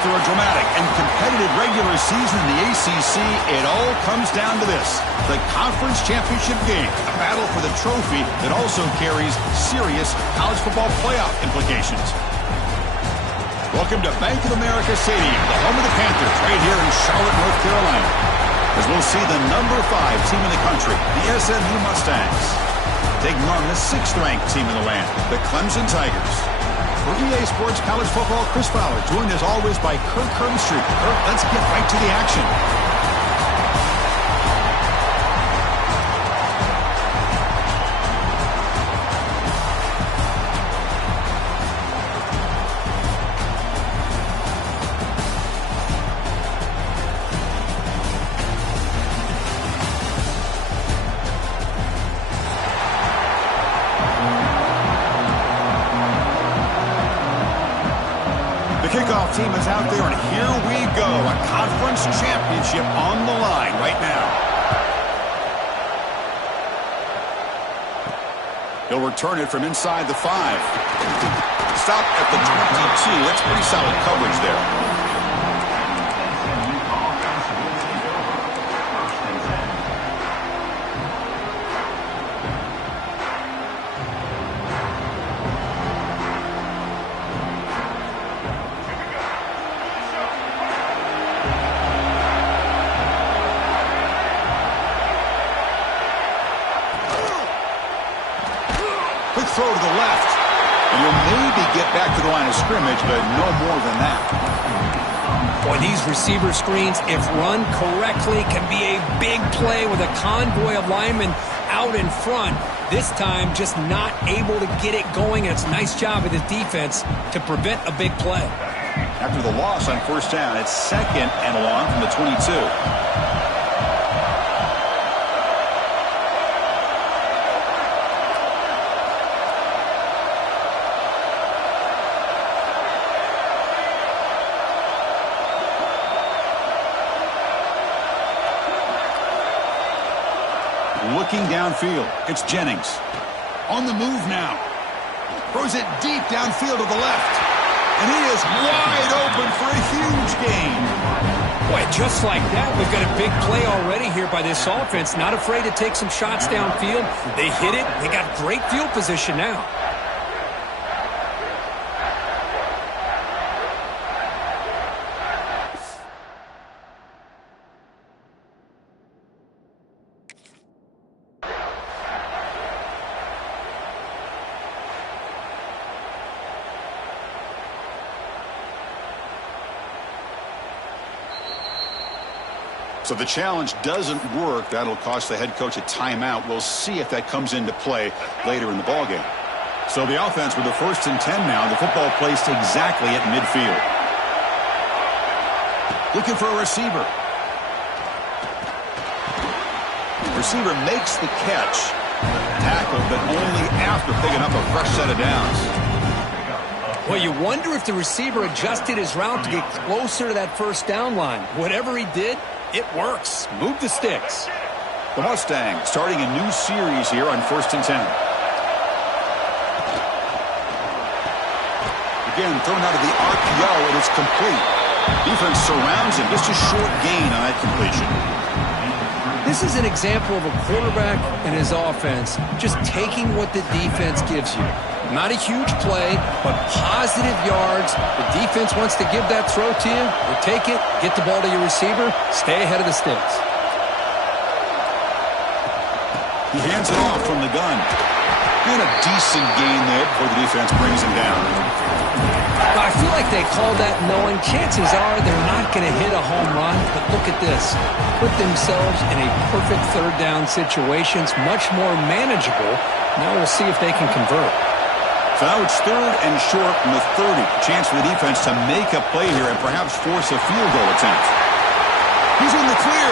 After a dramatic and competitive regular season in the ACC, it all comes down to this: the conference championship game, a battle for the trophy that also carries serious college football playoff implications. Welcome to Bank of America Stadium, the home of the Panthers, right here in Charlotte, North Carolina, as we'll see the number 5 team in the country, the SMU Mustangs, taking on the 6th-ranked team in the land, the Clemson Tigers. For EA Sports College Football, Chris Fowler, joined as always by Kirk Herbstreit. Kirk, let's get right to the action. Kickoff team is out there, and here we go. A conference championship on the line right now. He'll return it from inside the 5. Stop at the 22. That's pretty solid coverage there. Quick throw to the left. And you'll maybe get back to the line of scrimmage, but no more than that. Boy, these receiver screens, if run correctly, can be a big play with a convoy of linemen out in front. This time, just not able to get it going. And it's a nice job of the defense to prevent a big play. After the loss on first down, it's 2nd and long from the 22. Looking downfield, it's Jennings. On the move now. Throws it deep downfield to the left. And he is wide open for a huge gain. Boy, just like that, we've got a big play already here by this offense. Not afraid to take some shots downfield. They hit it. They got great field position now. So the challenge doesn't work. That'll cost the head coach a timeout. We'll see if that comes into play later in the ballgame. So the offense with the 1st and 10 now. The football placed exactly at midfield. Looking for a receiver. Receiver makes the catch. Tackled, but only after picking up a fresh set of downs. Well, you wonder if the receiver adjusted his route to get closer to that first down line. Whatever he did, it works. Move the sticks. The Mustangs starting a new series here on 1st and 10. Again, thrown out of the RPO, and it's complete. Defense surrounds him. Just a short gain on that completion. This is an example of a quarterback and his offense just taking what the defense gives you. Not a huge play, but positive yards. The defense wants to give that throw to you. You take it, get the ball to your receiver, stay ahead of the sticks. He hands it off from the gun. And a decent gain there before the defense brings him down. I feel like they called that knowing chances are they're not going to hit a home run, but look at this. Put themselves in a perfect 3rd down situation. It's much more manageable. Now we'll see if they can convert. So now it's 3rd and short from the 30. Chance for the defense to make a play here and perhaps force a field goal attempt. He's in the clear.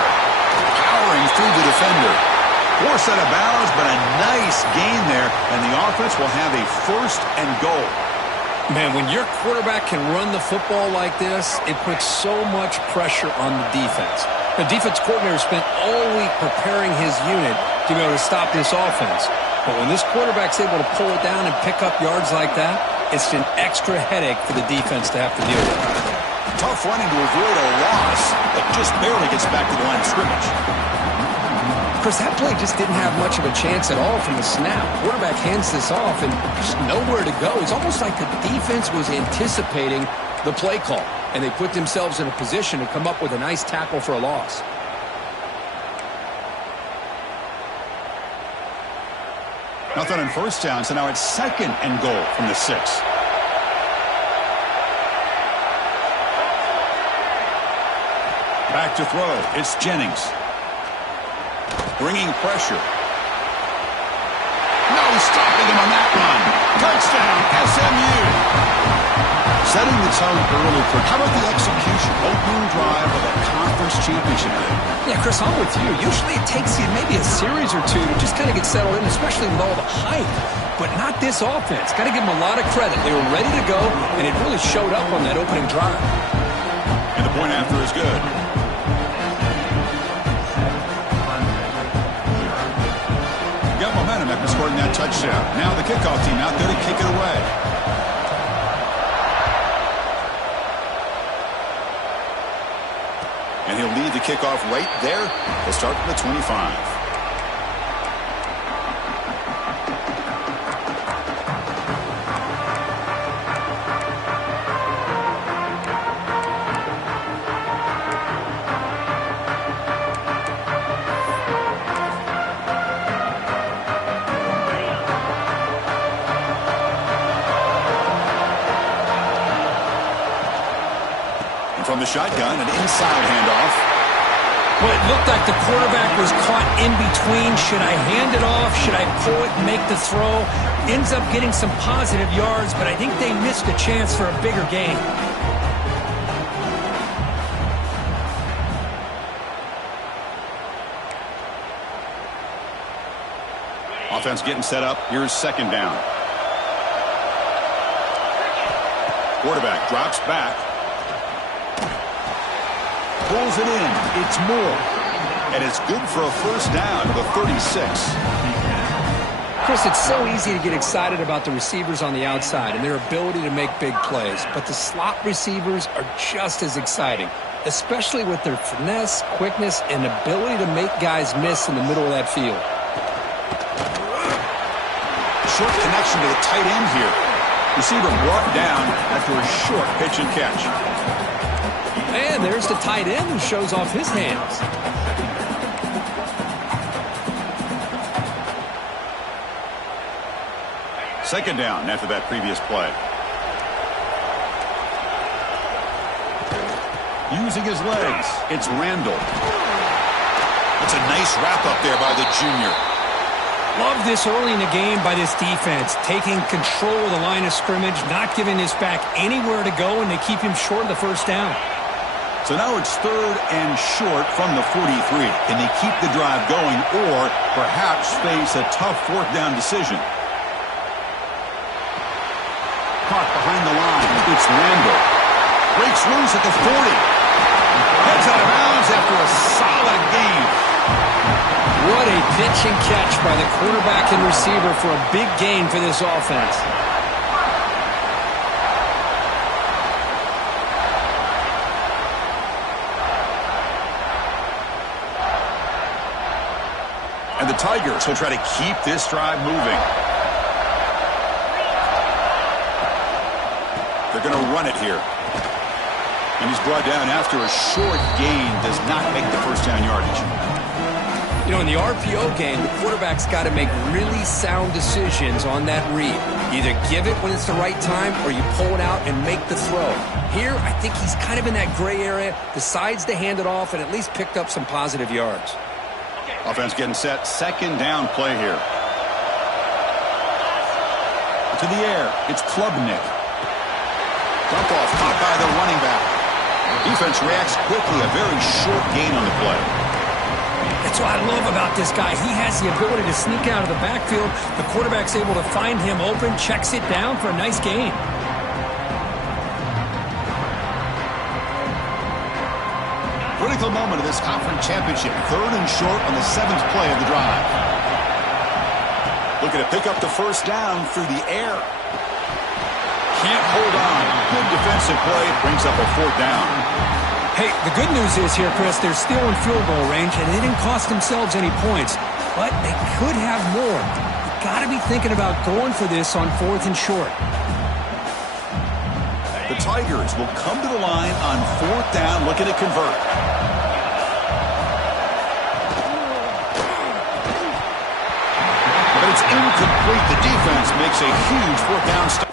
Powering through the defender. Poor set of bounds, but a nice gain there. And the offense will have a 1st and goal. Man, when your quarterback can run the football like this, it puts so much pressure on the defense. The defense coordinator spent all week preparing his unit to be able to stop this offense. But when this quarterback's able to pull it down and pick up yards like that, it's an extra headache for the defense to have to deal with. Tough running to avoid a loss, but just barely gets back to the line of scrimmage. Chris, that play just didn't have much of a chance at all from the snap. Quarterback hands this off and just nowhere to go. It's almost like the defense was anticipating the play call, and they put themselves in a position to come up with a nice tackle for a loss. Nothing on first down, so now it's 2nd and goal from the 6. Back to throw. It's Jennings. Bringing pressure. No stopping him on that run. Touchdown, SMU. Setting the tone early for how about the execution? Opening drive of a conference championship game. Yeah, Chris, I'm with you. Usually it takes you maybe a series or two to just kind of get settled in, especially with all the hype. But not this offense. Got to give them a lot of credit. They were ready to go, and it really showed up on that opening drive. And the point after is good. Got momentum after scoring that touchdown. Now the kickoff team out there to kick it away. And he'll lead the kickoff right there. They'll start from the 25. From the shotgun, an inside handoff. Well, it looked like the quarterback was caught in between. Should I hand it off? Should I pull it and make the throw? Ends up getting some positive yards, but I think they missed a chance for a bigger gain. Offense getting set up. Here's 2nd down. Quarterback drops back. Pulls it in. It's Moore. And it's good for a first down to the 36. Chris, it's so easy to get excited about the receivers on the outside and their ability to make big plays. But the slot receivers are just as exciting, especially with their finesse, quickness, and ability to make guys miss in the middle of that field. Short connection to the tight end here. Receiver brought down after a short pitch and catch. And there's the tight end who shows off his hands. Second down after that previous play. Using his legs, it's Randall. It's a nice wrap up there by the junior. Love this early in the game by this defense, taking control of the line of scrimmage, not giving this back anywhere to go, and they keep him short of the first down. So now it's 3rd and short from the 43. Can they keep the drive going or perhaps face a tough 4th down decision? Caught behind the line. It's Randall. Breaks loose at the 40. Heads out of bounds after a solid gain. What a pitch and catch by the quarterback and receiver for a big gain for this offense. And the Tigers will try to keep this drive moving. They're going to run it here. And he's brought down after a short gain. Does not make the first down yardage. You know, in the RPO game, the quarterback's got to make really sound decisions on that read. Either give it when it's the right time or you pull it out and make the throw. Here, I think he's kind of in that gray area, decides to hand it off and at least picked up some positive yards. Offense getting set. 2nd down play here. To the air. It's Klubnik. Dump off caught by the running back. Defense reacts quickly. A very short gain on the play. That's what I love about this guy. He has the ability to sneak out of the backfield. The quarterback's able to find him open, checks it down for a nice gain. Critical moment of this conference championship. 3rd and short on the 7th play of the drive. Looking to pick up the first down through the air. Can't hold on. Good defensive play brings up a 4th down. Hey, the good news is here, Chris, they're still in field goal range, and they didn't cost themselves any points. But they could have more. You got to be thinking about going for this on 4th and short. The Tigers will come to the line on 4th down, looking to convert. But it's incomplete. The defense makes a huge 4th down stop.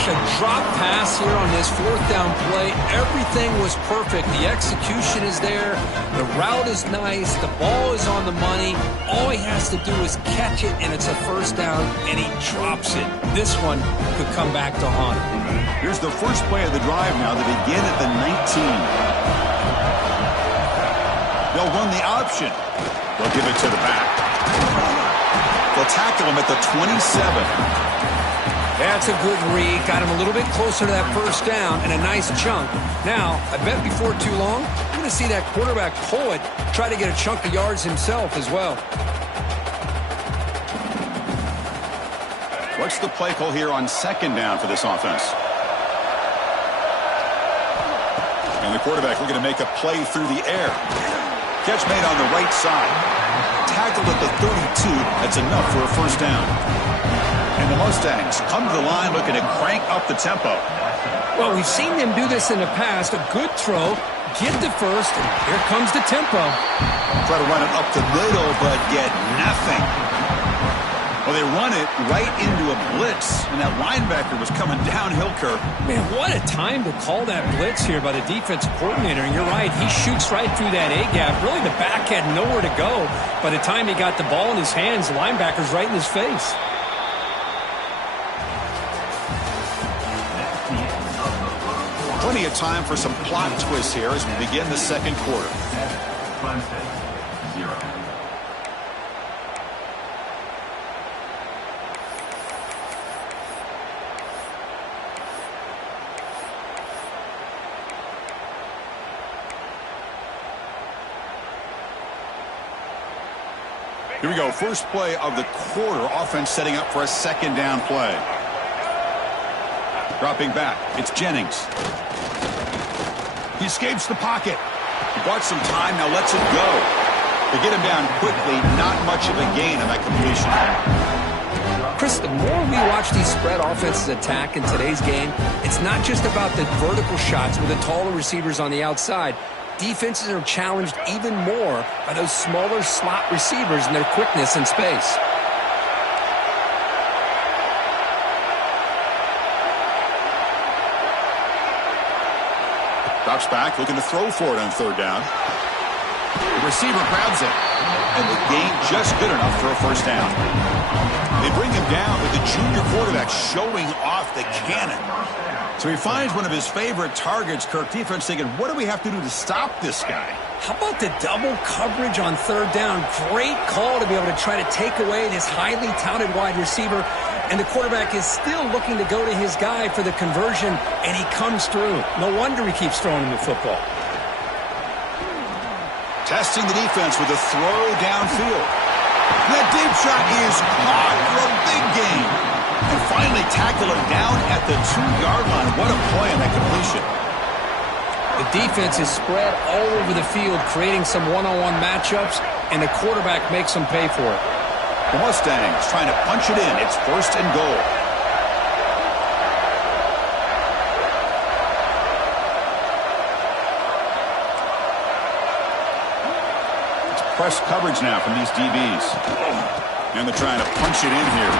A drop pass here on this 4th down play. Everything was perfect. The execution is there. The route is nice. The ball is on the money. All he has to do is catch it, and it's a 1st down, and he drops it. This one could come back to haunt him. Here's the first play of the drive now. They begin at the 19. They'll run the option. They'll give it to the back. They'll tackle him at the 27. That's a good read. Got him a little bit closer to that 1st down and a nice chunk. Now, I bet before too long, we're going to see that quarterback pull it, try to get a chunk of yards himself as well. What's the play call here on 2nd down for this offense? And the quarterback looking to make a play through the air. Catch made on the right side. Tackled at the 32. That's enough for a 1st down. And the Mustangs come to the line looking to crank up the tempo. Well, we've seen them do this in the past. A good throw, get the 1st, and here comes the tempo. Try to run it up the middle, but get nothing. Well, they run it right into a blitz, and that linebacker was coming downhill, Kirk. Man, what a time to call that blitz here by the defensive coordinator. And you're right, he shoots right through that A-gap. Really, the back had nowhere to go. By the time he got the ball in his hands, the linebacker's right in his face. Plenty of time for some plot twists here as we begin the 2nd quarter. Here we go. First play of the quarter. Offense setting up for a 2nd down play. Dropping back. It's Jennings. He escapes the pocket. He bought some time, now lets it go. They get him down quickly, not much of a gain on that completion. Chris, the more we watch these spread offenses attack in today's game, it's not just about the vertical shots with the taller receivers on the outside. Defenses are challenged even more by those smaller slot receivers and their quickness in space. Drops back, looking to throw for it on 3rd down. The receiver grabs it, and the gain just good enough for a 1st down. They bring him down with the junior quarterback showing off the cannon. So he finds one of his favorite targets. Kirk, defense thinking, what do we have to do to stop this guy? How about the double coverage on 3rd down? Great call to be able to try to take away this highly touted wide receiver. And the quarterback is still looking to go to his guy for the conversion, and he comes through. No wonder he keeps throwing him the football. Testing the defense with a throw downfield. That deep shot is caught for a big gain. And finally tackle him down at the 2-yard line. What a play on that completion. The defense is spread all over the field, creating some one-on-one matchups, and the quarterback makes them pay for it. The Mustangs trying to punch it in. It's 1st and goal. It's press coverage now from these DBs. And they're trying to punch it in here.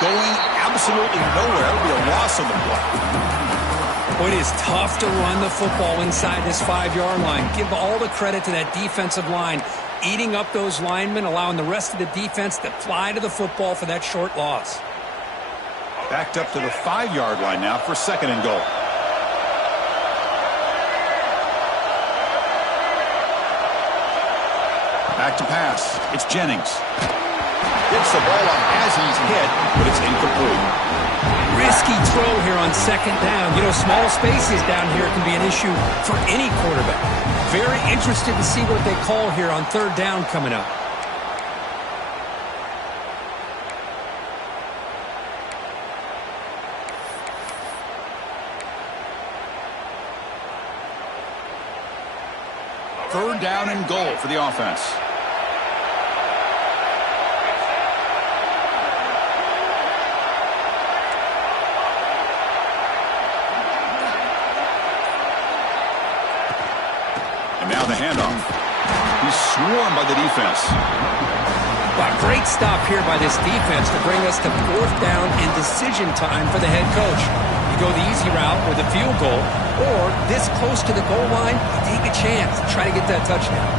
Going absolutely nowhere. It'll be a loss on the play. Well, it is tough to run the football inside this 5-yard line. Give all the credit to that defensive line, eating up those linemen, allowing the rest of the defense to fly to the football for that short loss. Backed up to the 5-yard line now for 2nd and goal. Back to pass. It's Jennings. Gets the ball off as he's hit, but it's incomplete. Risky throw here on 2nd down. You know, small spaces down here can be an issue for any quarterback. Very interested to see what they call here on 3rd down coming up. Third down and goal for the offense. Now the handoff. He's swarmed by the defense. Wow, great stop here by this defense to bring us to 4th down and decision time for the head coach. You go the easy route with a field goal, or this close to the goal line, you take a chance to try to get that touchdown.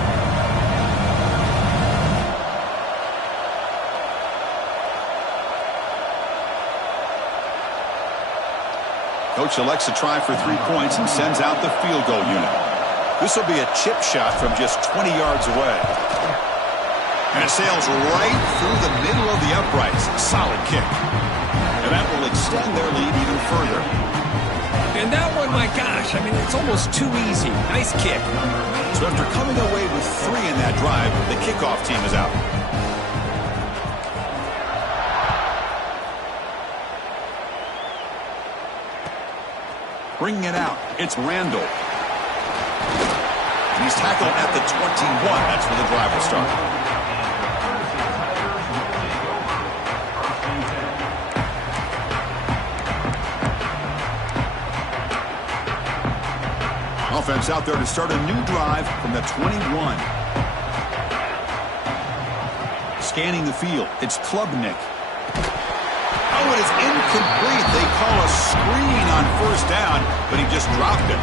Coach elects to try for 3 points and sends out the field goal unit. This will be a chip shot from just 20 yards away. And it sails right through the middle of the uprights. Solid kick. And that will extend their lead even further. And that one, my gosh, I mean, it's almost too easy. Nice kick. So after coming away with 3 in that drive, the kickoff team is out. Bringing it out, it's Randall. He's tackled at the 21. That's where the drive will start. Offense out there to start a new drive from the 21. Scanning the field. It's Klubnik. Oh, it is incomplete. They call a screen on 1st down, but he just dropped it.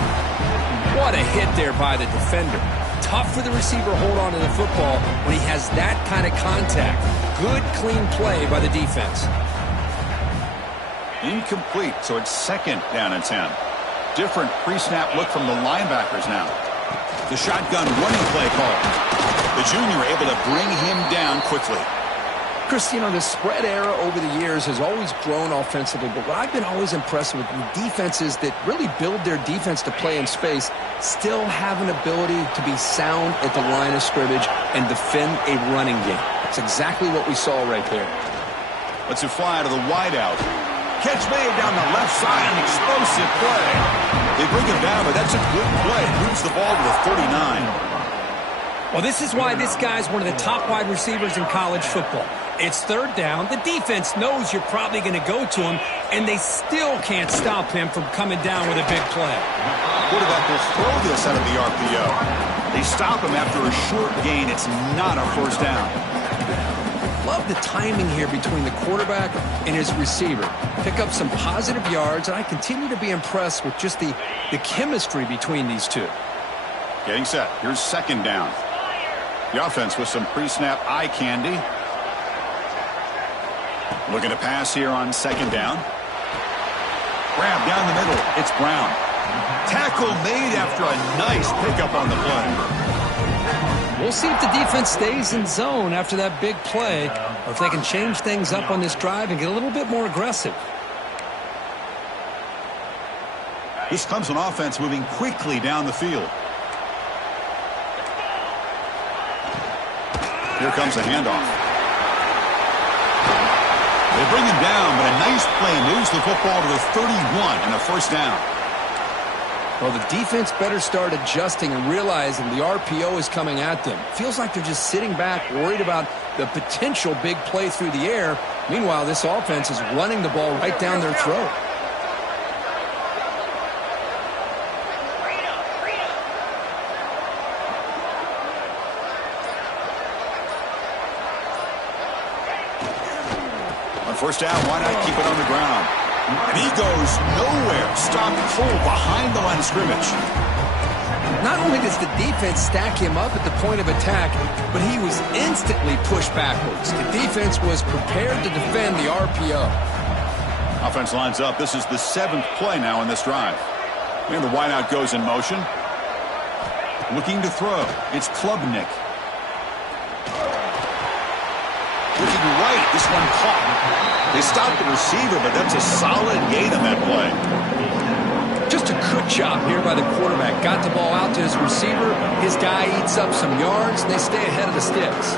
What a hit there by the defender. Tough for the receiver to hold on to the football when he has that kind of contact. Good, clean play by the defense. Incomplete, so it's 2nd down and 10. Different pre-snap look from the linebackers now. The shotgun running play call. The junior able to bring him down quickly. Chris, you know, the spread era over the years has always grown offensively, but what I've been always impressed with defenses that really build their defense to play in space still have an ability to be sound at the line of scrimmage and defend a running game. That's exactly what we saw right there. Let's it fly to the wideout. Catch made down the left side, an explosive play. They bring him down, but that's a good play. Moves the ball to the 39. Well, this is why this guy's one of the top wide receivers in college football. It's 3rd down. The defense knows you're probably going to go to him, and they still can't stop him from coming down with a big play. Quarterback will throw this out of the RPO. They stop him after a short gain. It's not a 1st down. Love the timing here between the quarterback and his receiver. Pick up some positive yards, and I continue to be impressed with just the chemistry between these two. Getting set. Here's 2nd down. The offense with some pre-snap eye candy. Looking to pass here on 2nd down. Grab down the middle. It's Brown. Tackle made after a nice pickup on the play. We'll see if the defense stays in zone after that big play, or if they can change things up on this drive and get a little bit more aggressive. This comes on offense moving quickly down the field. Here comes a handoff. They bring him down, but a nice play moves the football to the 31 and a first down. Well, the defense better start adjusting and realizing the RPO is coming at them. Feels like they're just sitting back, worried about the potential big play through the air. Meanwhile, this offense is running the ball right down their throat. On first down, why not keep it on the ground? And he goes nowhere. Stopped full behind the line of scrimmage. Not only does the defense stack him up at the point of attack, but he was instantly pushed backwards. The defense was prepared to defend the RPO. Offense lines up. This is the 7th play now in this drive. And the wideout goes in motion. Looking to throw. It's Klubnik. Looking right. This one caught. They stopped the receiver, but that's a solid gain on that play. Just a good job here by the quarterback. Got the ball out to his receiver. His guy eats up some yards, and they stay ahead of the sticks.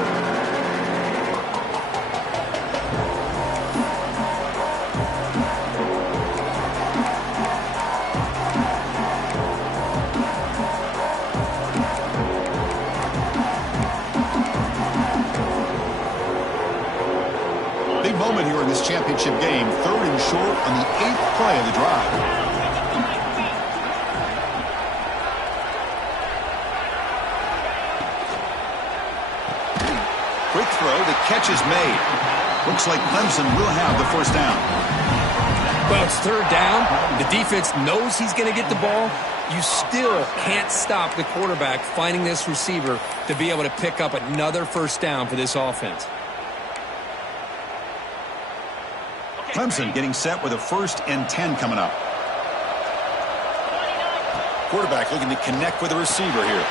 Big moment here in this championship game. 3rd and short on the 8th play of the drive. Quick throw. The catch is made. Looks like Clemson will have the first down. Well, it's 3rd down. The defense knows he's going to get the ball. You still can't stop the quarterback finding this receiver to be able to pick up another first down for this offense. Clemson getting set with a 1st and 10 coming up. Quarterback looking to connect with the receiver here.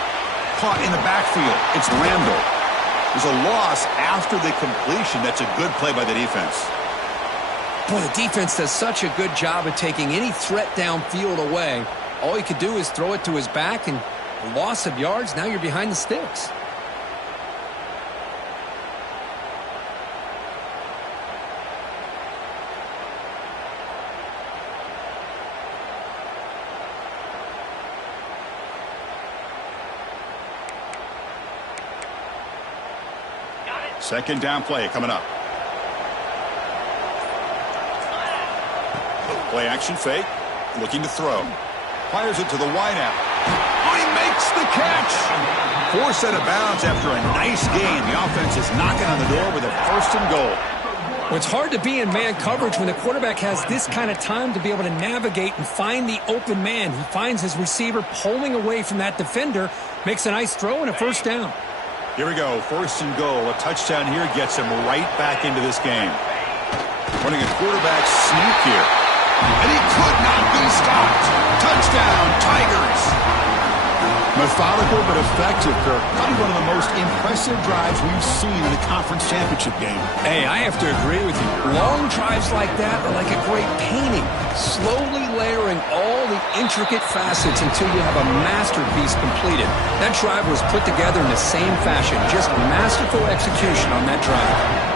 Caught in the backfield. It's Randall. There's a loss after the completion. That's a good play by the defense. Boy, the defense does such a good job of taking any threat downfield away. All he could do is throw it to his back, and a loss of yards, now you're behind the sticks. Second down play coming up. Play action fake. Looking to throw. Fires it to the wideout. Oh, he makes the catch. Forced out of bounds after a nice gain. The offense is knocking on the door with a 1st and goal. Well, it's hard to be in man coverage when the quarterback has this kind of time to be able to navigate and find the open man. He finds his receiver pulling away from that defender, makes a nice throw and a first down. Here we go. 1st and goal. A touchdown here gets him right back into this game. Running a quarterback sneak here. And he could not be stopped. Touchdown, Tigers. Methodical but effective, Kirk. Probably one of the most impressive drives we've seen in the conference championship game. Hey, I have to agree with you. Long drives like that are like a great painting. Slowly layering all the intricate facets until you have a masterpiece completed. That drive was put together in the same fashion. Just masterful execution on that drive.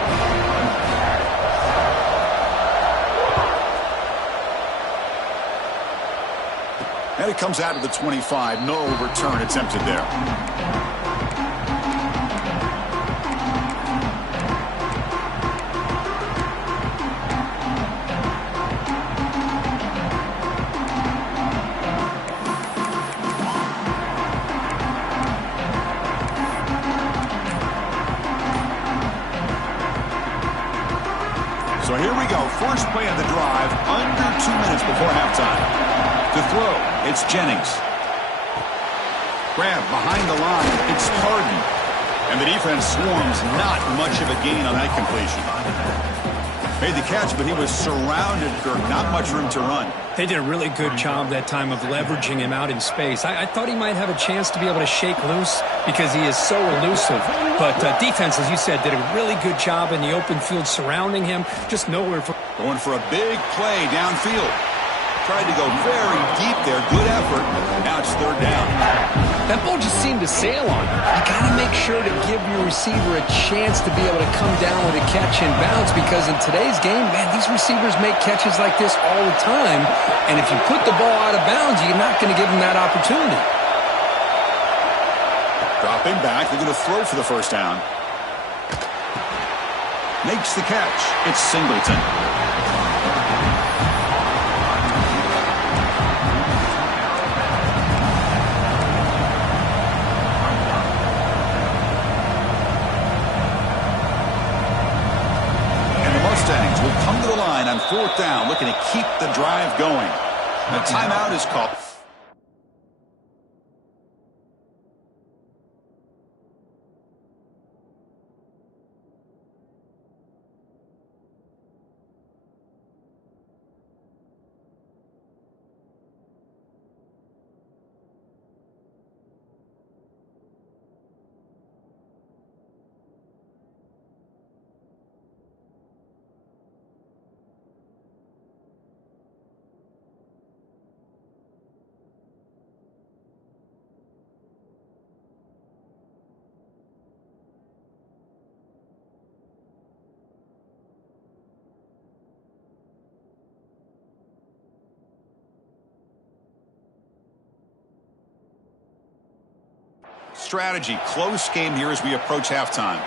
And it comes out of the 25. No return attempted there. So here we go. First play of the drive, under 2 minutes before halftime. To throw, it's Jennings. Grab behind the line, it's Harden. And the defense swarms, not much of a gain on that completion. Made the catch, but he was surrounded, Kirk. Not much room to run. They did a really good job that time of leveraging him out in space. I thought he might have a chance to be able to shake loose because he is so elusive. But defense, as you said, did a really good job in the open field surrounding him. Just nowhere for... Going for a big play downfield. Tried to go very deep there. Good effort. Now it's 3rd down. That ball just seemed to sail on him. You got to make sure to give your receiver a chance to be able to come down with a catch and bounce, because in today's game, man, these receivers make catches like this all the time. And if you put the ball out of bounds, you're not going to give them that opportunity. Dropping back, they're going to throw for the first down. Makes the catch. It's Singleton. And the Mustangs will come to the line on fourth down, looking to keep the drive going. The timeout is called. Strategy. Close game here as we approach halftime.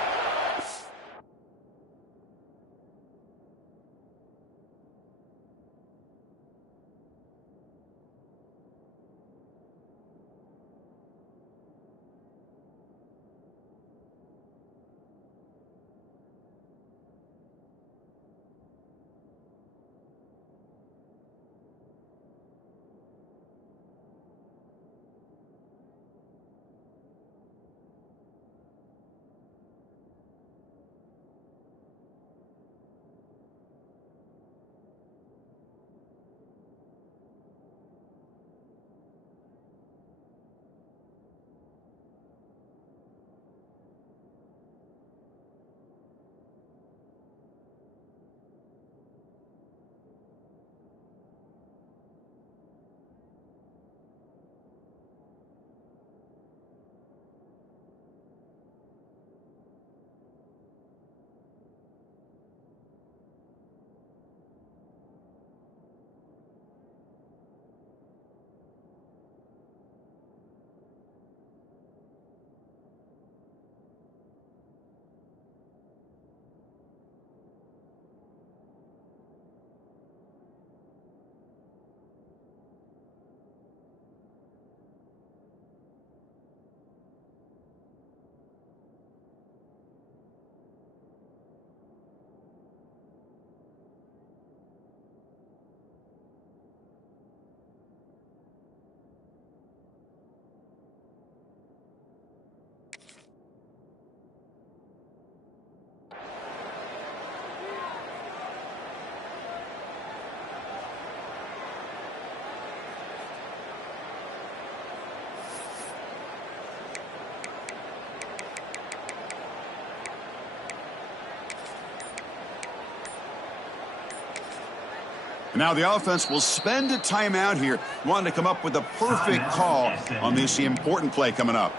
Now the offense will spend a timeout here, wanting to come up with the perfect call on this important play coming up.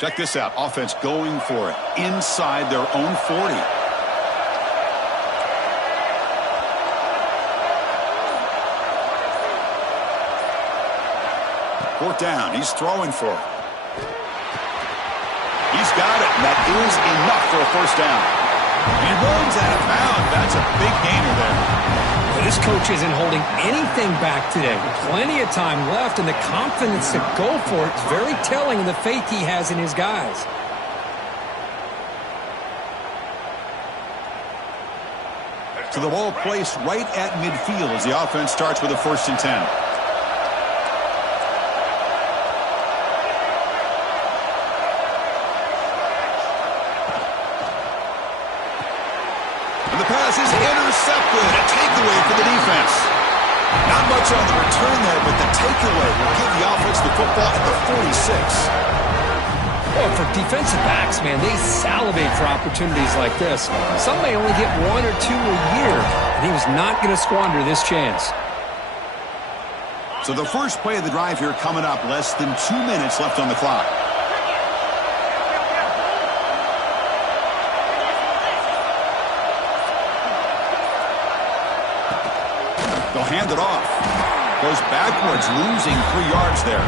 Check this out. Offense going for it inside their own 40. Fourth down. He's throwing for it. He's got it. And that is enough for a first down. He runs out of bounds. That's a big gainer there. But this coach isn't holding anything back today. Plenty of time left, and the confidence to go for it is very telling of the faith he has in his guys. So the ball placed right at midfield as the offense starts with a 1st and 10. The pass is intercepted. A takeaway for the defense. Not much on the return there, but the takeaway will give the offense the football at the 46. Well, for defensive backs, man, they salivate for opportunities like this. Some may only get 1 or 2 a year, and he was not going to squander this chance. So the first play of the drive here coming up, less than 2 minutes left on the clock. They'll hand it off. Goes backwards, losing 3 yards there.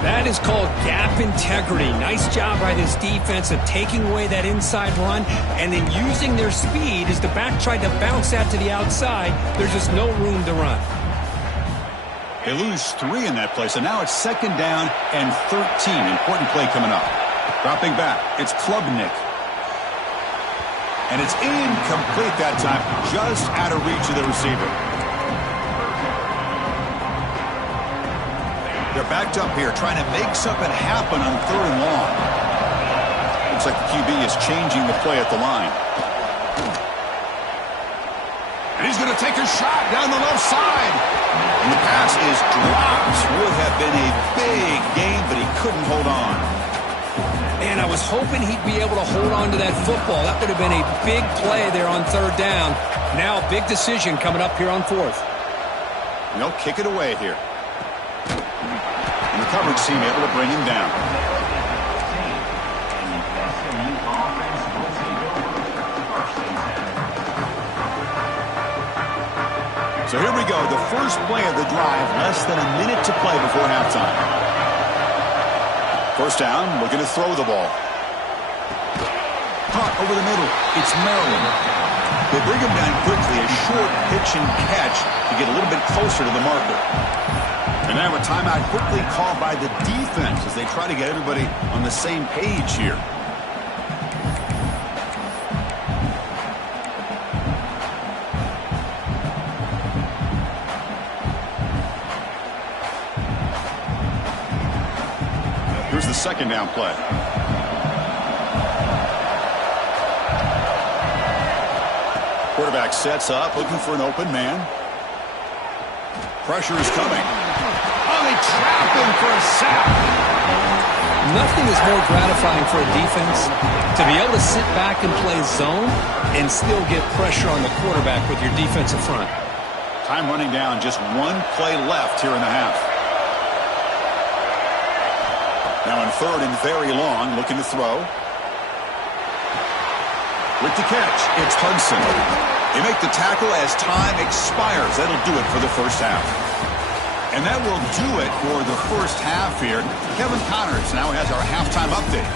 That is called gap integrity. Nice job by this defense of taking away that inside run and then using their speed as the back tried to bounce that to the outside. There's just no room to run. They lose 3 in that play, so now it's 2nd down and 13. Important play coming up. Dropping back, it's Klubnik. And it's incomplete that time, just out of reach of the receiver. They're backed up here, trying to make something happen on 3rd and long. Looks like the QB is changing the play at the line. And he's going to take a shot down the left side. And the pass is dropped. Would have been a big game, but he couldn't hold on. Man, I was hoping he'd be able to hold on to that football. That would have been a big play there on 3rd down. Now, big decision coming up here on 4th. And they'll kick it away here. And the coverage team able to bring him down. So here we go, the first play of the drive, less than a minute to play before halftime. First down, looking to throw the ball. Caught over the middle, it's Maryland. They bring him down quickly, a short pitch and catch to get a little bit closer to the marker. And now a timeout quickly called by the defense as they try to get everybody on the same page here. Here's the 2nd down play. Quarterback sets up, looking for an open man. Pressure is coming. Oh, they trap him for a sack. Nothing is more gratifying for a defense to be able to sit back and play zone and still get pressure on the quarterback with your defensive front. Time running down, just 1 play left here in the half. Now in 3rd and very long, looking to throw. With the catch, it's Hudson. They make the tackle as time expires. That'll do it for the first half. And that will do it for the first half here. Kevin Connors now has our halftime update.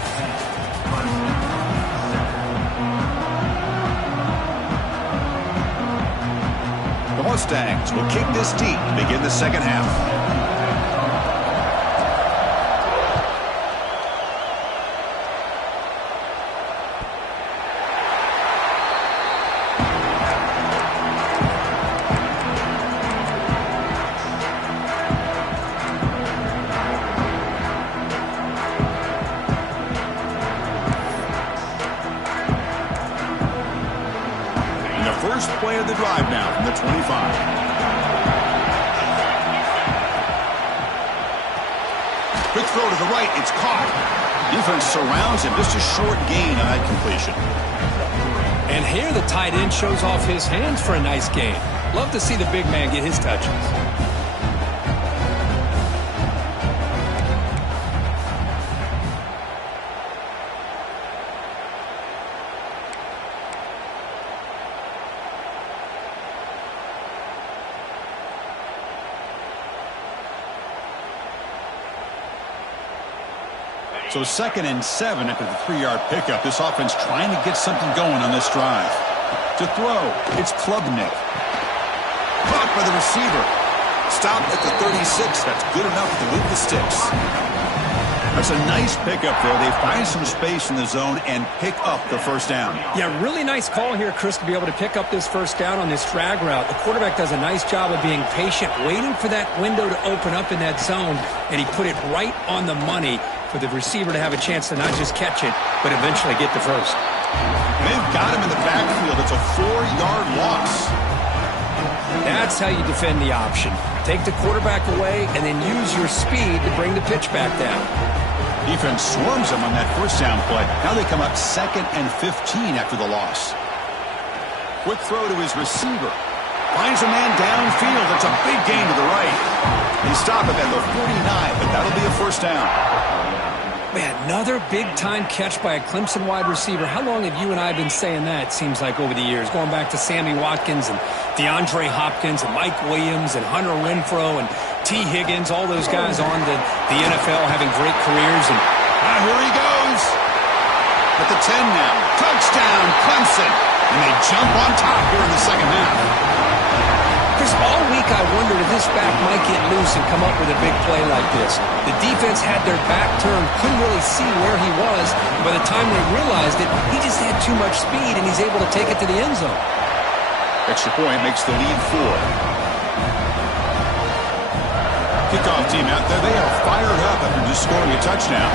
The Mustangs will kick this deep to begin the second half. First play of the drive now from the 25. Quick throw to the right. It's caught. Defense surrounds him. Just a short gain on that completion. And here the tight end shows off his hands for a nice gain. Love to see the big man get his touches. So 2nd and 7 after the 3-yard pickup. This offense trying to get something going on this drive. To throw, it's Klubnik. Caught by the receiver. Stopped at the 36. That's good enough to move the sticks. That's a nice pickup there. They find some space in the zone and pick up the first down. Yeah, really nice call here, Chris, to be able to pick up this first down on this drag route. The quarterback does a nice job of being patient, waiting for that window to open up in that zone, and he put it right on the money for the receiver to have a chance to not just catch it, but eventually get the first. They've got him in the backfield. It's a 4-yard loss. That's how you defend the option. Take the quarterback away and then use your speed to bring the pitch back down. Defense swarms them on that first down play. Now they come up 2nd and 15 after the loss. Quick throw to his receiver. Finds a man downfield. It's a big gain to the right. He stopped him at the 49, but that'll be a first down. Man, another big-time catch by a Clemson wide receiver. How long have you and I been saying that, it seems like, over the years? Going back to Sammy Watkins and DeAndre Hopkins and Mike Williams and Hunter Renfrow and T. Higgins, all those guys on the NFL having great careers. And here he goes. At the 10 now. Touchdown, Clemson. And they jump on top here in the second half. Chris, all week I wondered if this back might get loose and come up with a big play like this. The defense had their back turned, couldn't really see where he was. By the time they realized it, he just had too much speed, and he's able to take it to the end zone. Extra point makes the lead 4. Kickoff team out there, they are fired up after just scoring a touchdown.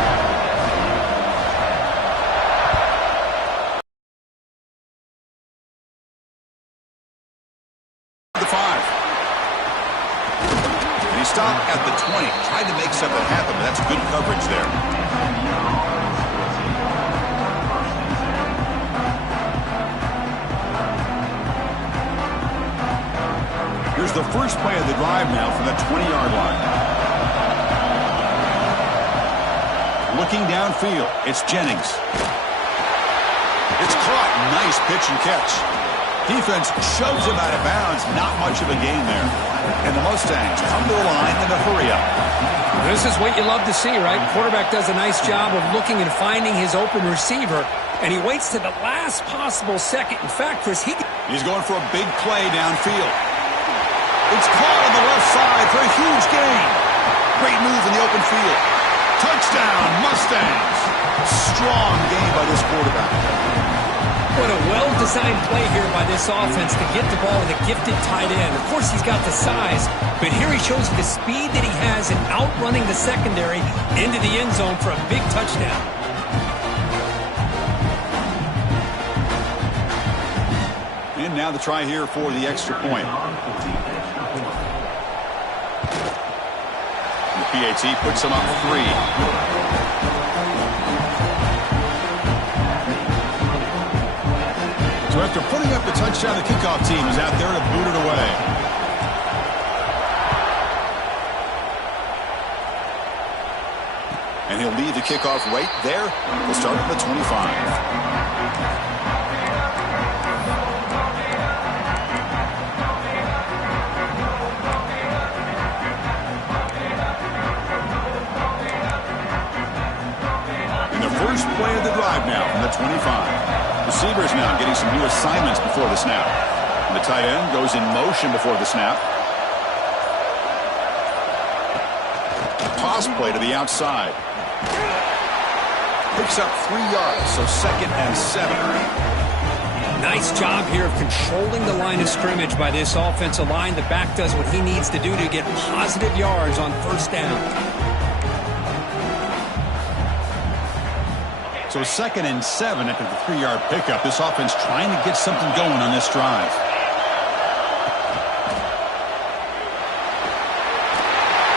Stop at the 20. Tried to make something happen, but that's good coverage there. Here's the first play of the drive now from the 20-yard line. Looking downfield, it's Jennings. It's caught. Nice pitch and catch. Defense shoves him out of bounds. Not much of a gain there. And the Mustangs come to the line in a hurry-up. This is what you love to see, right? Quarterback does a nice job of looking and finding his open receiver, and he waits to the last possible second. In fact, Chris, he's going for a big play downfield. It's caught on the left side for a huge gain. Great move in the open field. Touchdown, Mustangs. Strong game by this quarterback. What a well-designed play here by this offense to get the ball with a gifted tight end. Of course, he's got the size, but here he shows the speed that he has in outrunning the secondary into the end zone for a big touchdown. And now the try here for the extra point. The PAT puts him up 3. So after putting up the touchdown, the kickoff team is out there to boot it away. And he'll lead the kickoff right there. We'll start at the 25. And the first play of the drive now from the 25. Receivers now getting some new assignments before the snap. And the tight end goes in motion before the snap. Toss play to the outside. Picks up 3 yards, so 2nd and 7. Nice job here of controlling the line of scrimmage by this offensive line. The back does what he needs to do to get positive yards on first down. So 2nd and 7 after the 3-yard pickup. This offense trying to get something going on this drive.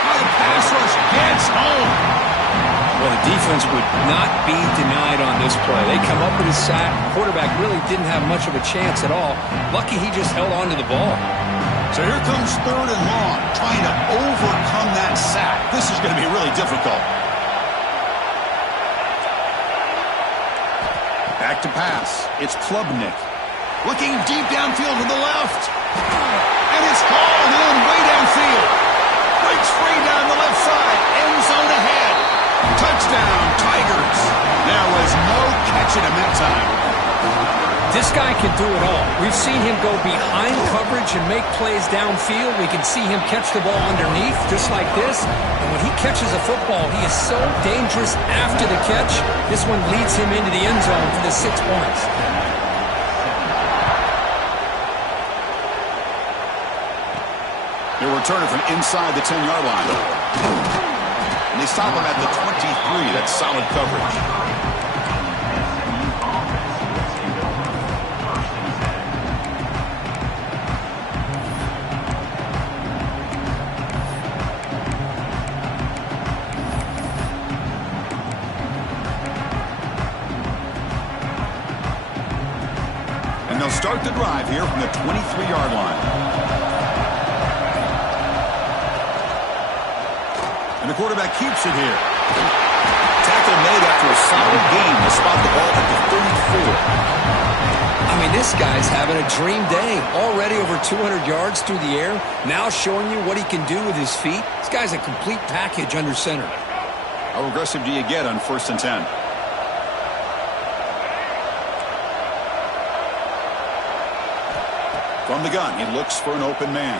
Now the pass rush gets home. Well, the defense would not be denied on this play. They come up with a sack. Quarterback really didn't have much of a chance at all. Lucky he just held on to the ball. So here comes 3rd and long, trying to overcome that sack. This is going to be really difficult. Back to pass. It's Klubnik. Looking deep downfield to the left. And it's hauled in way downfield. Breaks free down the left side. End zone ahead. Touchdown, Tigers. There was no catching him that time. This guy can do it all. We've seen him go behind coverage and make plays downfield. We can see him catch the ball underneath, just like this. And when he catches a football, he is so dangerous after the catch. This one leads him into the end zone for the 6 points. They'll return it from inside the 10-yard line. And they stop him at the 23. That's solid coverage. start the drive here from the 23-yard line. And the quarterback keeps it here. Tackle made after a solid gain to spot the ball at the 34. I mean, this guy's having a dream day. Already over 200 yards through the air. Now showing you what he can do with his feet. This guy's a complete package under center. How aggressive do you get on 1st and 10? From the gun, he looks for an open man.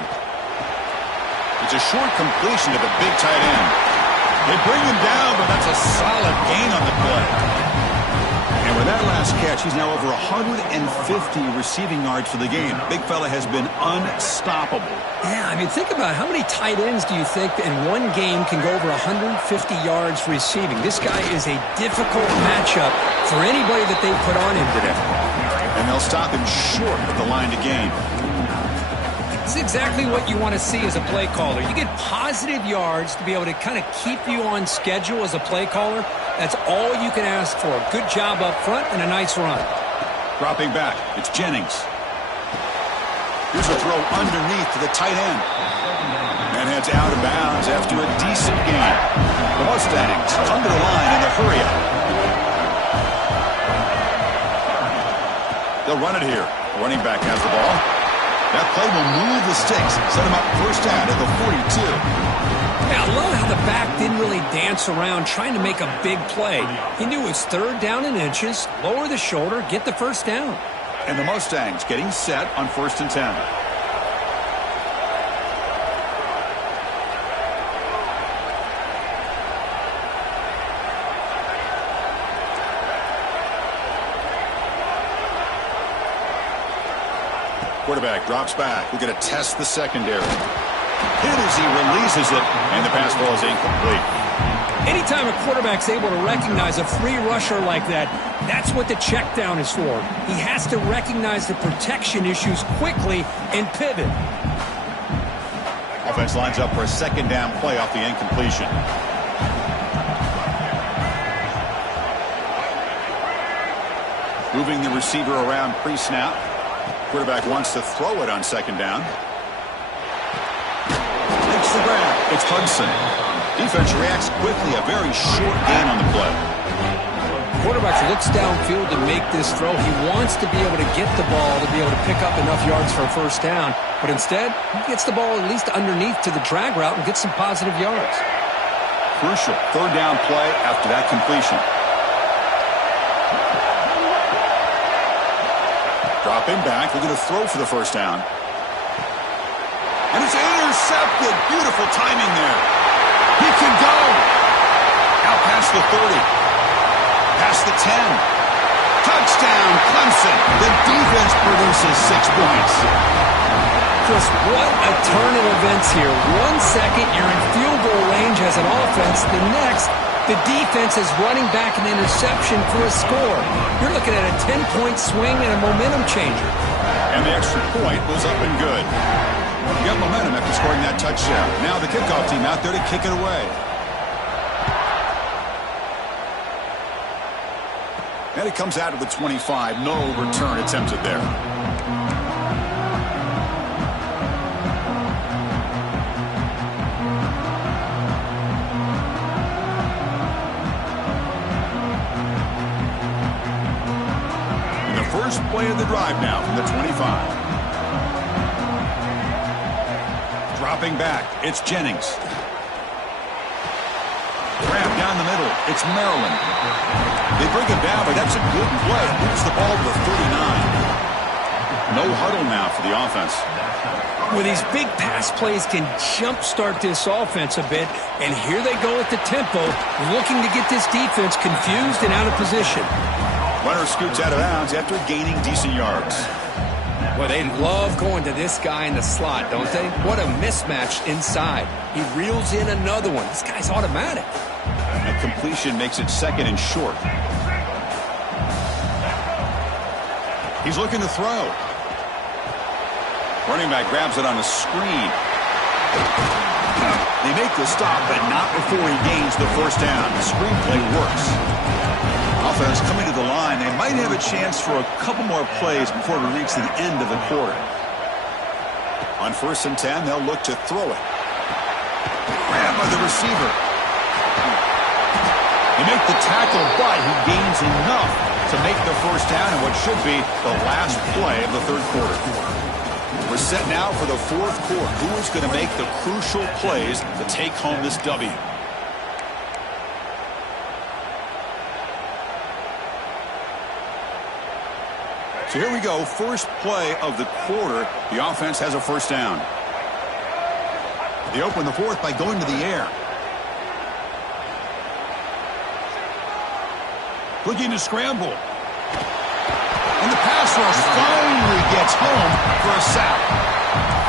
It's a short completion to the big tight end. They bring him down, but that's a solid gain on the play. And with that last catch, he's now over 150 receiving yards for the game. Big fella has been unstoppable. Yeah, I mean, think about it. How many tight ends do you think in one game can go over 150 yards receiving? This guy is a difficult matchup for anybody that they put on him today. And they'll stop him short of the line to gain. This is exactly what you want to see as a play caller. You get positive yards to be able to kind of keep you on schedule as a play caller. That's all you can ask for. Good job up front and a nice run. Dropping back, it's Jennings. Here's a throw underneath to the tight end. And heads out of bounds after a decent gain. The Mustangs under the line in the hurry-up. They'll run it here. The running back has the ball. That play will move the sticks, set him up first down at the 42. Yeah, I love how the back didn't really dance around trying to make a big play. He knew it was 3rd down in inches, lower the shoulder, get the first down. And the Mustangs getting set on 1st and 10. Quarterback drops back. We're going to test the secondary. Hit as he releases it, and the pass ball is incomplete. Anytime a quarterback's able to recognize a free rusher like that, that's what the check down is for. He has to recognize the protection issues quickly and pivot. Offense lines up for a 2nd down play off the incompletion. Moving the receiver around pre-snap. Quarterback wants to throw it on 2nd down. Makes the grab. It's Hudson. Defense reacts quickly. A very short gain on the play. Quarterback looks downfield to make this throw. He wants to be able to get the ball to be able to pick up enough yards for a first down. But instead, he gets the ball at least underneath to the drag route and gets some positive yards. Crucial 3rd down play after that completion. Dropping back, looking to throw for the first down. And it's intercepted. Beautiful timing there. He can go. Out past the 30. Past the 10. Touchdown, Clemson. The defense produces 6 points. Just what a turn of events here. 1 second, you're in field goal range as an offense. The next, the defense is running back an interception for a score. You're looking at a 10-point swing and a momentum changer. And the extra point was up and good. You got momentum after scoring that touchdown. Now the kickoff team out there to kick it away. And it comes out of the 25. No return attempted there. First play of the drive now from the 25. Dropping back, it's Jennings. Grab down the middle, it's Maryland. They bring him down, but that's a good play. Moves the ball to the 39. No huddle now for the offense. Well, these big pass plays can jumpstart this offense a bit, and here they go at the tempo, looking to get this defense confused and out of position. Runner scoots out of bounds after gaining decent yards. Well, they love going to this guy in the slot, don't they? What a mismatch inside. He reels in another one. This guy's automatic. A completion makes it 2nd and short. He's looking to throw. Running back grabs it on a screen. They make the stop, but not before he gains the first down. The screenplay works. Offense coming to the line. They might have a chance for a couple more plays before we reach the end of the quarter. On 1st and 10, they'll look to throw it. Grabbed by the receiver. They make the tackle, but he gains enough to make the first down in what should be the last play of the 3rd quarter. We're set now for the 4th quarter. Who is going to make the crucial plays to take home this W? So here we go. First play of the quarter. The offense has a first down. They open the 4th by going to the air. Looking to scramble. And the pass rush finally gets home for a sack.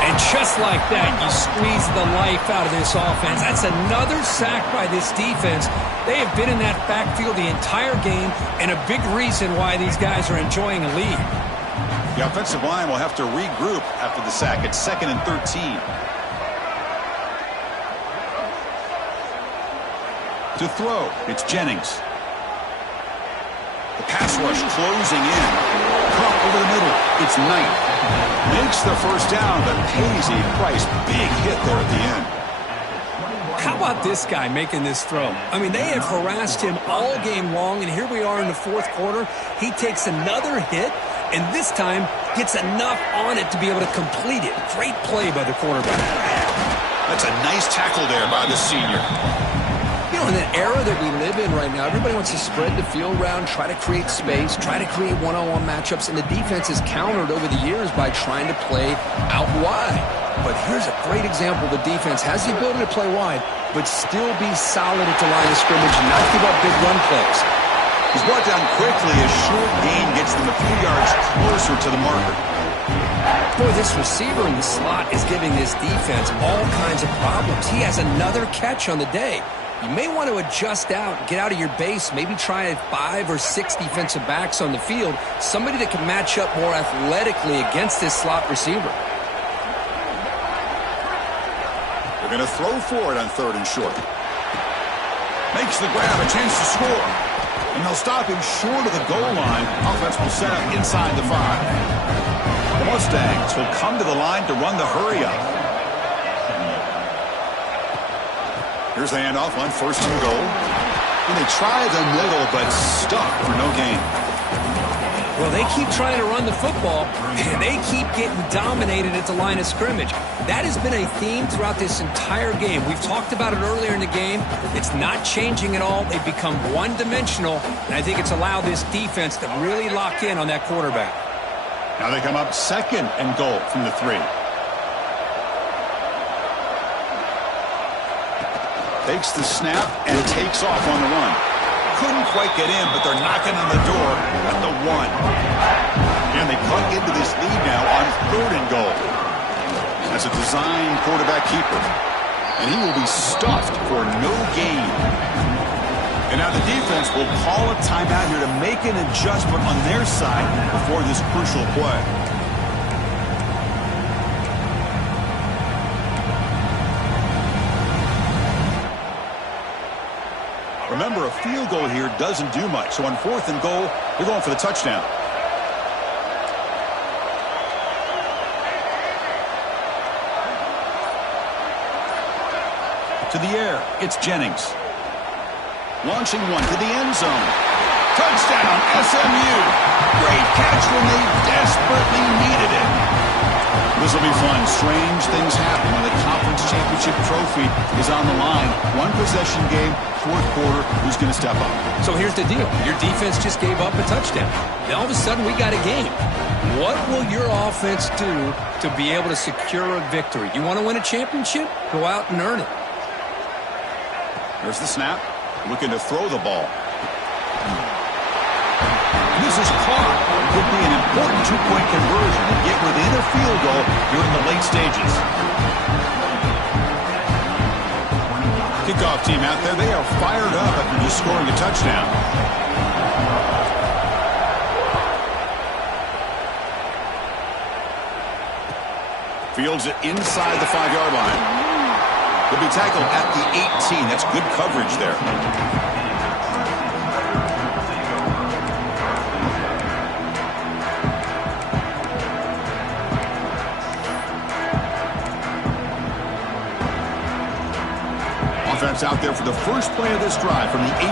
And just like that, you squeeze the life out of this offense. That's another sack by this defense. They have been in that backfield the entire game, and a big reason why these guys are enjoying a lead. The offensive line will have to regroup after the sack. It's 2nd and 13. To throw, it's Jennings. The pass rush closing in. Cup over the middle. It's Knight. Makes the first down, but pays a price. Big hit there at the end. How about this guy making this throw? I mean, they have harassed him all game long, and here we are in the 4th quarter. He takes another hit, and this time gets enough on it to be able to complete it. Great play by the quarterback. That's a nice tackle there by the senior. You know, in the era that we live in right now, everybody wants to spread the field around, try to create space, try to create one-on-one matchups, and the defense has countered over the years by trying to play out wide. But here's a great example. The defense has the ability to play wide, but still be solid at the line of scrimmage, not give up big run plays. He's brought down quickly. A short gain gets them a few yards closer to the marker. Boy, this receiver in the slot is giving this defense all kinds of problems. He has another catch on the day. You may want to adjust out, get out of your base, maybe try 5 or 6 defensive backs on the field, somebody that can match up more athletically against this slot receiver. They're going to throw for it on 3rd and short. Makes the grab, a chance to score. And they'll stop him short of the goal line. Offense will set up inside the 5. The Mustangs will come to the line to run the hurry-up. Here's the handoff on 1st and goal. And they try the middle, but stuck for no gain. Well, they keep trying to run the football, and they keep getting dominated at the line of scrimmage. That has been a theme throughout this entire game. We've talked about it earlier in the game. It's not changing at all. They've become one-dimensional, and I think it's allowed this defense to really lock in on that quarterback. Now they come up 2nd and goal from the 3. Takes the snap and takes off on the run. Couldn't quite get in, but they're knocking on the door at the 1. And they plug into this lead now on 3rd and goal. That's a design quarterback keeper. And he will be stuffed for no gain. And now the defense will call a timeout here to make an adjustment on their side before this crucial play. Remember, a field goal here doesn't do much. So on 4th and goal, they're going for the touchdown. To the air, it's Jennings. Launching one to the end zone. Touchdown, SMU. Great catch when they desperately needed it. This will be fun. Strange things happen when the conference championship trophy is on the line. One possession game, 4th quarter, who's going to step up? So here's the deal. Your defense just gave up a touchdown. Now all of a sudden we got a game. What will your offense do to be able to secure a victory? You want to win a championship? Go out and earn it. There's the snap. Looking to throw the ball. This is caught. Could be an important 2-point conversion to get within a field goal during the late stages. Kickoff team out there, they are fired up after just scoring a touchdown. Fields it inside the 5-yard line. He'll be tackled at the 18. That's good coverage there. Defense out there for the first play of this drive from the 18.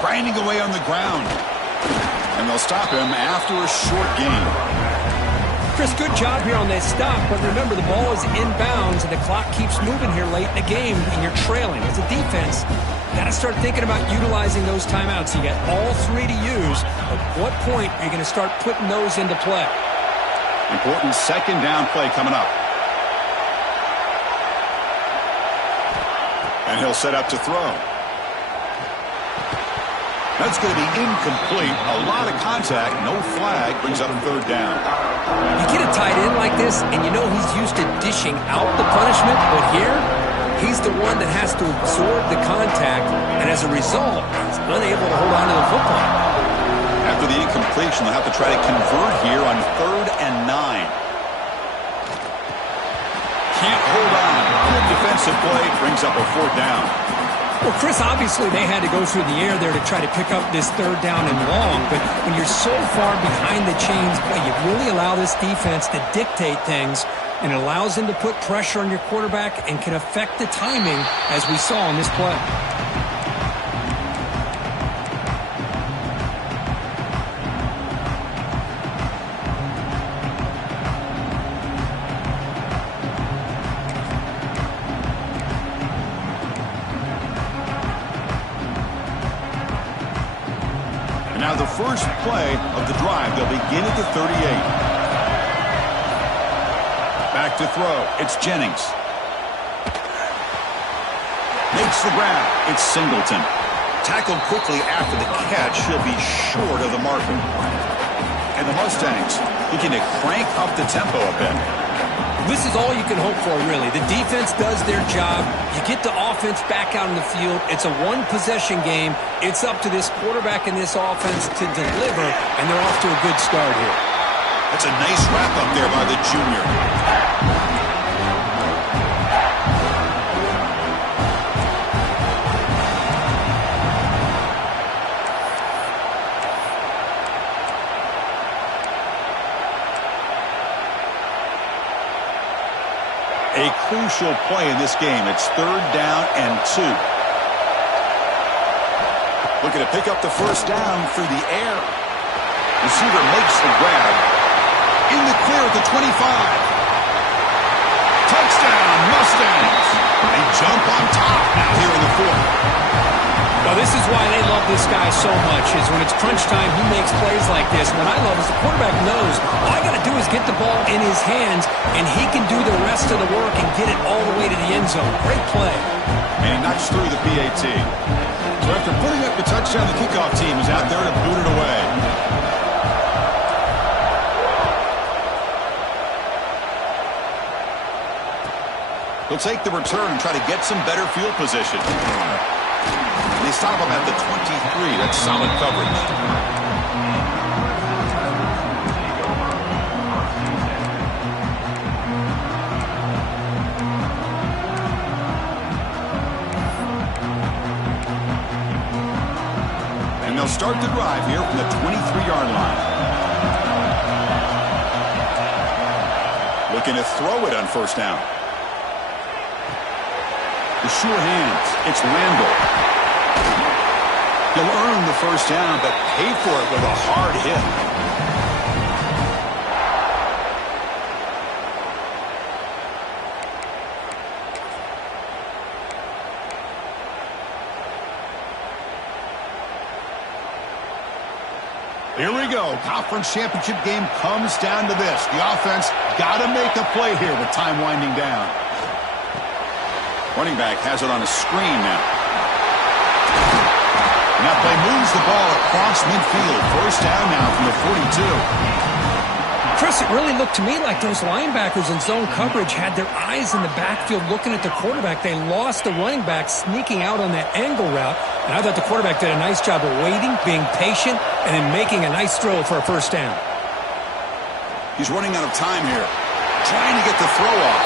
Grinding away on the ground. And they'll stop him after a short gain. Chris, good job here on that stop, but remember the ball is inbounds and the clock keeps moving here late in the game and you're trailing. As a defense, you got to start thinking about utilizing those timeouts. You got all three to use. At what point are you going to start putting those into play? Important second down play coming up. And he'll set up to throw. That's going to be incomplete. A lot of contact. No flag. Brings up third down. You get a tight end like this, and you know he's used to dishing out the punishment, but here, he's the one that has to absorb the contact, and as a result, he's unable to hold on to the football. After the incompletion, they'll have to try to convert here on 3rd and 9. Can't hold on. Good defensive play. Brings up a 4th down. Well, Chris, obviously they had to go through the air there to try to pick up this 3rd down and long, but when you're so far behind the chains, boy, you really allow this defense to dictate things, and it allows them to put pressure on your quarterback and can affect the timing, as we saw on this play. Now the first play of the drive, they'll begin at the 38. Back to throw. It's Jennings. Makes the grab. It's Singleton. Tackled quickly after the catch. He'll be short of the marker. And the Mustangs looking to crank up the tempo a bit. This is all you can hope for, really. The defense does their job. You get the offense back out on the field. It's a one-possession game. It's up to this quarterback and this offense to deliver, and they're off to a good start here. That's a nice wrap-up there by the junior. A crucial play in this game. It's 3rd down and 2. Looking to pick up the first down through the air. Receiver makes the grab. In the clear at the 25. Touchdown, Mustangs. They jump on top now here in the 4th. Well, this is why they love this guy so much, is when it's crunch time, he makes plays like this. What I love is the quarterback knows all I got to do is get the ball in his hands, and he can do the rest of the work and get it all the way to the end zone. Great play. And knocks through the PAT. So after putting up the touchdown, the kickoff team is out there to boot it away. He'll take the return and try to get some better field position. They stop him at the 23. That's solid coverage. And they'll start the drive here from the 23-yard line. Looking to throw it on first down. The sure hands. It's Randall. He'll earn the first down, but pay for it with a hard hit. Here we go. Conference championship game comes down to this. The offense got to make a play here with time winding down. Running back has it on a screen now. And that play moves the ball across midfield. First down now from the 42. Chris, it really looked to me like those linebackers in zone coverage had their eyes in the backfield looking at the quarterback. They lost the running back sneaking out on that angle route. And I thought the quarterback did a nice job of waiting, being patient, and then making a nice throw for a first down. He's running out of time here. Trying to get the throw off.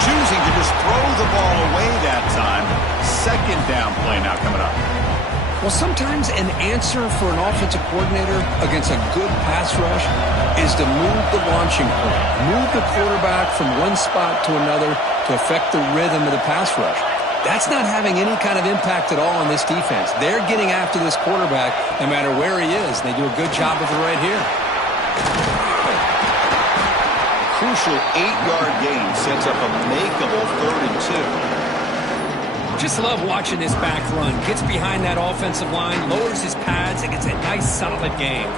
Choosing to just throw the ball away that time. Second down play now coming up. Well, sometimes an answer for an offensive coordinator against a good pass rush is to move the launching point, move the quarterback from one spot to another to affect the rhythm of the pass rush. That's not having any kind of impact at all on this defense. They're getting after this quarterback no matter where he is, and they do a good job of it right here. Crucial 8-yard gain sets up a makeable 3rd and 2. Just love watching this back run. Gets behind that offensive line, lowers his pads, and gets a nice, solid gain.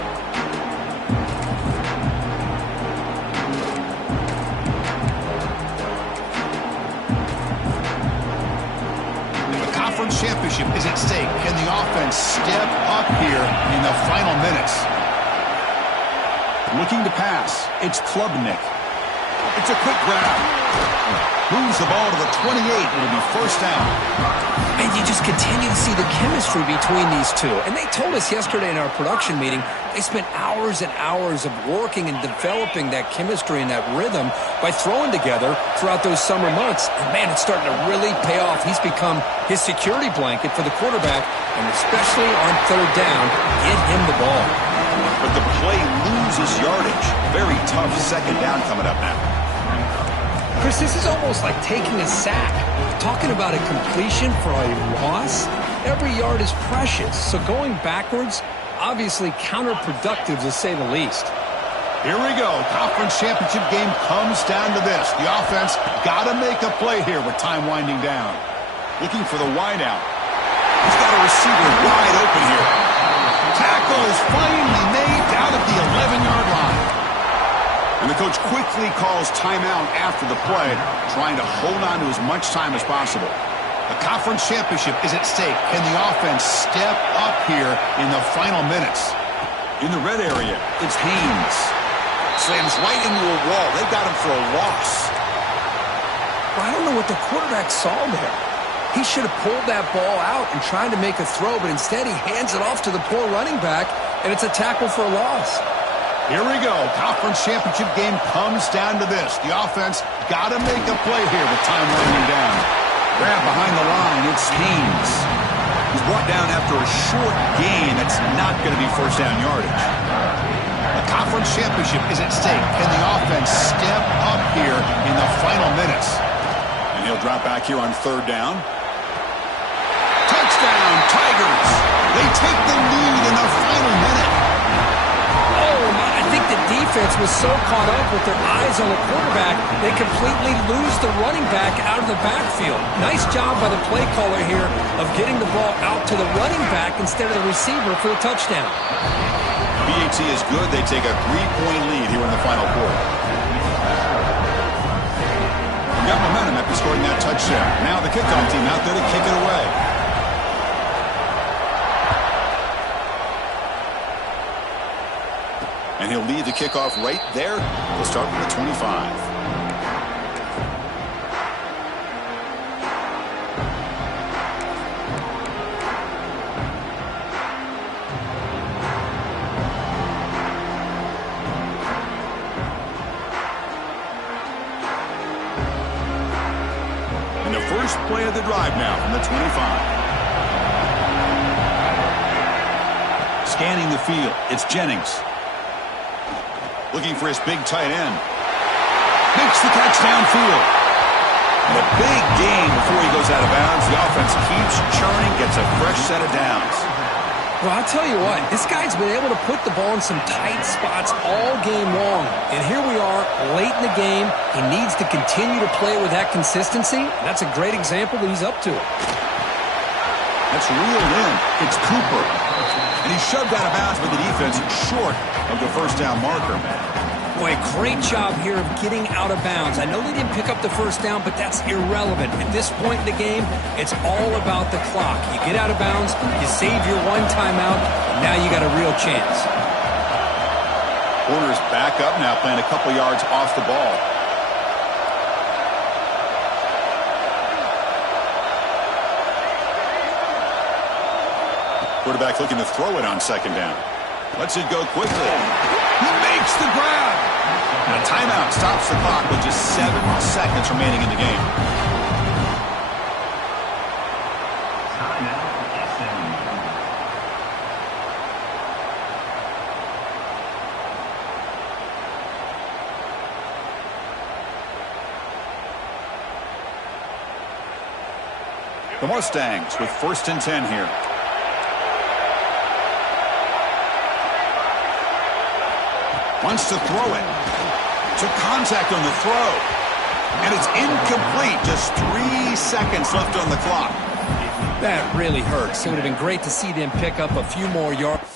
The conference championship is at stake. Can the offense step up here in the final minutes? Looking to pass. It's Klubnik. It's a quick grab. Moves the ball to the 28. It'll be first down. And you just continue to see the chemistry between these two. And they told us yesterday in our production meeting, they spent hours and hours of working and developing that chemistry and that rhythm by throwing together throughout those summer months. And, man, it's starting to really pay off. He's become his security blanket for the quarterback, and especially on 3rd down, get him the ball. But the play loses yardage. Very tough 2nd down coming up now. Chris, this is almost like taking a sack. Talking about a completion for a loss, every yard is precious. So going backwards, obviously counterproductive to say the least. Here we go. Conference championship game comes down to this. The offense got to make a play here with time winding down. Looking for the wideout. He's got a receiver wide open here. Tackle is finally made down at the 11-yard line. And the coach quickly calls timeout after the play, trying to hold on to as much time as possible. The conference championship is at stake. Can the offense step up here in the final minutes? In the red area, it's Haynes. Slams right into a wall. They got him for a loss. Well, I don't know what the quarterback saw there. He should have pulled that ball out and tried to make a throw, but instead he hands it off to the poor running back, and it's a tackle for a loss. Here we go. Conference championship game comes down to this. The offense got to make a play here with time winding down. Grab behind the line. It's Haynes. He's brought down after a short gain. That's not going to be first down yardage. The conference championship is at stake. Can the offense step up here in the final minutes? And he'll drop back here on 3rd down. Touchdown, Tigers. They take the lead in the final minute. I think the defense was so caught up with their eyes on the quarterback, they completely lose the running back out of the backfield. Nice job by the play caller here of getting the ball out to the running back instead of the receiver for the touchdown. BAT is good. They take a 3-point lead here in the final quarter. We got momentum after scoring that touchdown. Now the kickoff team out there to kick it away. And he'll lead the kickoff right there. He'll start from the 25. And the first play of the drive now from the 25. Scanning the field, it's Jennings. Looking for his big tight end. Makes the catch downfield. And a big gain before he goes out of bounds. The offense keeps churning, gets a fresh set of downs. Well, I'll tell you what, this guy's been able to put the ball in some tight spots all game long. And here we are, late in the game. He needs to continue to play with that consistency. That's a great example that he's up to it. That's reeled in. It's Cooper. And he's shoved out of bounds by the defense short of the first down marker. Boy, great job here of getting out of bounds. I know they didn't pick up the first down, but that's irrelevant. At this point in the game, it's all about the clock. You get out of bounds, you save your one timeout, and now you got a real chance. Corner's back up now, playing a couple yards off the ball. Quarterback looking to throw it on 2nd down. Lets it go quickly. He makes the grab. And a timeout stops the clock with just 7 seconds remaining in the game. The Mustangs with 1st and 10 here. Wants to throw it. Took contact on the throw. And it's incomplete. Just 3 seconds left on the clock. That really hurts. It would have been great to see them pick up a few more yards.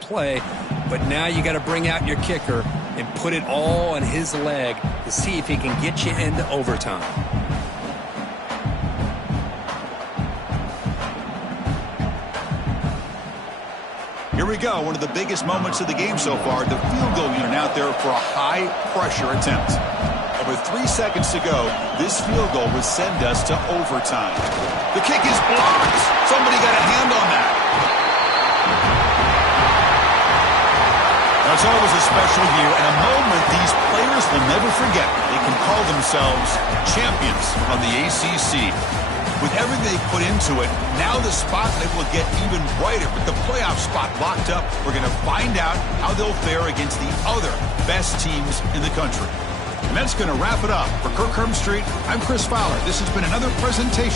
Play, but now you got to bring out your kicker and put it all on his leg to see if he can get you into overtime. Here we go, one of the biggest moments of the game so far. The field goal unit out there for a high-pressure attempt. And with 3 seconds to go, this field goal would send us to overtime. The kick is blocked. Somebody got a hand on that. It's always a special year and a moment these players will never forget. They can call themselves champions of the ACC. With everything they put into it, now the spotlight will get even brighter. With the playoff spot locked up, we're going to find out how they'll fare against the other best teams in the country. And that's going to wrap it up. For Kirk Street, I'm Chris Fowler. This has been another presentation